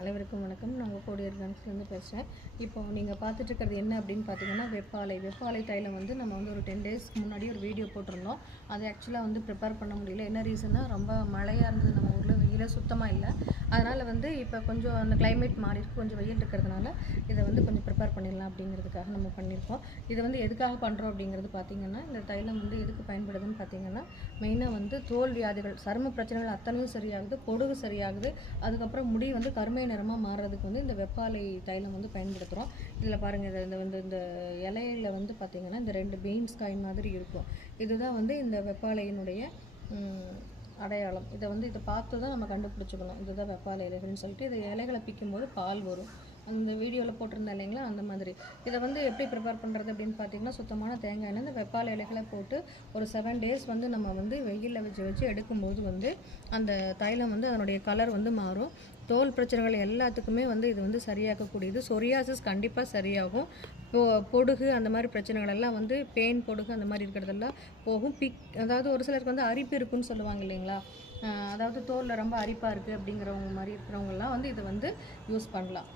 அனைவருக்கும் வணக்கம். நான் உங்கள் கோடி ஆர்கானிக்ஸ்லேருந்து பேசுகிறேன். இப்போ நீங்கள் பார்த்துட்டு இருக்கிறது என்ன அப்படின்னு பார்த்தீங்கன்னா, வெப்பாலை தைலம் வந்து நம்ம வந்து ஒரு 10 டேஸ்க்கு முன்னாடி ஒரு வீடியோ போட்டிருந்தோம். அது ஆக்சுவலாக வந்து ப்ரிப்பேர் பண்ண முடியல. என்ன ரீசன்னா, ரொம்ப மழையாக இருந்தது நம்ம ஊரில், வெயிலே சுத்தமாக இல்லை. அதனால் வந்து இப்போ கொஞ்சம் அந்த கிளைமேட் மாறி இருக்கு, கொஞ்சம் வெயில் இருக்கிறதுனால இதை வந்து கொஞ்சம் ப்ரிப்பேர் பண்ணிடலாம் அப்படிங்கிறதுக்காக நம்ம பண்ணியிருக்கோம். இதை வந்து எதுக்காக பண்ணுறோம் அப்படிங்கிறது பார்த்தீங்கன்னா, இந்த தைலம் வந்து எதுக்கு பயன்படுதுன்னு பார்த்தீங்கன்னா, மெயினாக வந்து தோல் வியாதிகள், சரும பிரச்சனைகள் அத்தனையும் சரியாகுது, பொடுகு சரியாகுது, அதுக்கப்புறம் முடி வந்து கருமை நிறமாக மாறுறதுக்கு வந்து இந்த வெப்பாலை தைலம் வந்து பயன்படுத்துகிறோம். இதில் பாருங்கள், இந்த இலையில வந்து பார்த்திங்கன்னா இந்த 2 பீன்ஸ் காய் மாதிரி இருக்கும். இதுதான் வந்து இந்த வெப்பாலையினுடைய அடையாளம். இதை பார்த்து தான் நம்ம கண்டுபிடிச்சிக்கணும், இதுதான் வெப்பாலை இலைகள்னு சொல்லிட்டு. இது இலைகளை பிக்கும்போது பால் வரும். அந்த வீடியோவில் போட்டிருந்தேன் இல்லைங்களா, அந்த மாதிரி. இதை வந்து எப்படி ப்ரிப்பேர் பண்ணுறது அப்படின்னு பார்த்தீங்கன்னா, சுத்தமான தேங்காய் எண்ணெய், இந்த வெப்பாலை இலைகளை போட்டு ஒரு 7 டேஸ் வந்து நம்ம வந்து வெயிலில் வச்சு எடுக்கும்போது வந்து அந்த தைலம் வந்து அதனுடைய கலர் வந்து மாறும். தோல் பிரச்சனைகள் எல்லாத்துக்குமே வந்து இது வந்து சரியாக்கக்கூடியது. சொரியாசிஸ் கண்டிப்பாக சரியாகும். பொடுகு அந்த மாதிரி பிரச்சனைகள் எல்லாம் வந்து பேன், பொடுகு அந்த மாதிரி இருக்கிறதெல்லாம் போகும். அதாவது ஒரு சிலருக்கு வந்து அரிப்பு இருக்குன்னு சொல்லுவாங்க இல்லைங்களா, அதாவது தோலில் ரொம்ப அரிப்பாக இருக்குது அப்படிங்கிறவங்க மாதிரி இருக்கிறவங்கலாம் வந்து இதை வந்து யூஸ் பண்ணலாம்.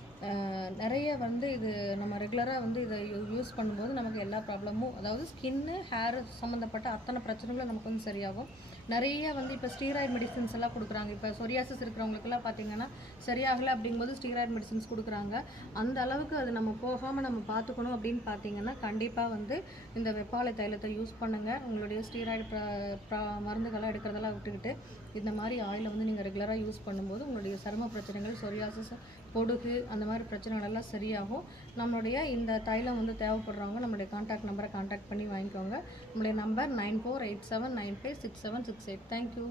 நிறைய வந்து இது நம்ம ரெகுலராக வந்து இதை யூஸ் பண்ணும்போது நமக்கு எல்லா ப்ராப்ளமும், அதாவது ஸ்கின்னு, ஹேர் சம்மந்தப்பட்ட அத்தனை பிரச்சனைகளும் நமக்கு வந்து சரியாகும். நிறைய வந்து இப்போ ஸ்டீராய்டு மெடிசன்ஸ் எல்லாம் கொடுக்குறாங்க. இப்போ சொரியாசிஸ் இருக்கிறவங்களுக்குலாம் பார்த்திங்கன்னா சரியாகலை அப்படிங்கும்போது ஸ்டீராய்டு மெடிசன்ஸ் கொடுக்குறாங்க. அந்த அளவுக்கு அது நம்ம போகாமல் நம்ம பார்த்துக்கணும் அப்படின்னு பார்த்தீங்கன்னா, கண்டிப்பாக வந்து இந்த வெப்பாலை தைலத்தை யூஸ் பண்ணுங்கள். உங்களுடைய ஸ்டீராய்டு மருந்துகள்லாம் எடுக்கிறதெல்லாம் விட்டுக்கிட்டு இந்த மாதிரி ஆயிலை வந்து நீங்கள் ரெகுலராக யூஸ் பண்ணும்போது உங்களுடைய சரும பிரச்சனைகள், சொரியாசிஸ், பொடுகு அந்த மாதிரி பிரச்சனைகள் எல்லாம் சரியாகும். நம்மளுடைய இந்த தைலம் வந்து தேவைப்படுறவங்க நம்மளுடைய கான்டாக்ட் நம்பரை கான்டாக்ட் பண்ணி வாங்கிக்கோங்க. நம்மளுடைய நம்பர் 9487956768. தேங்க்யூ.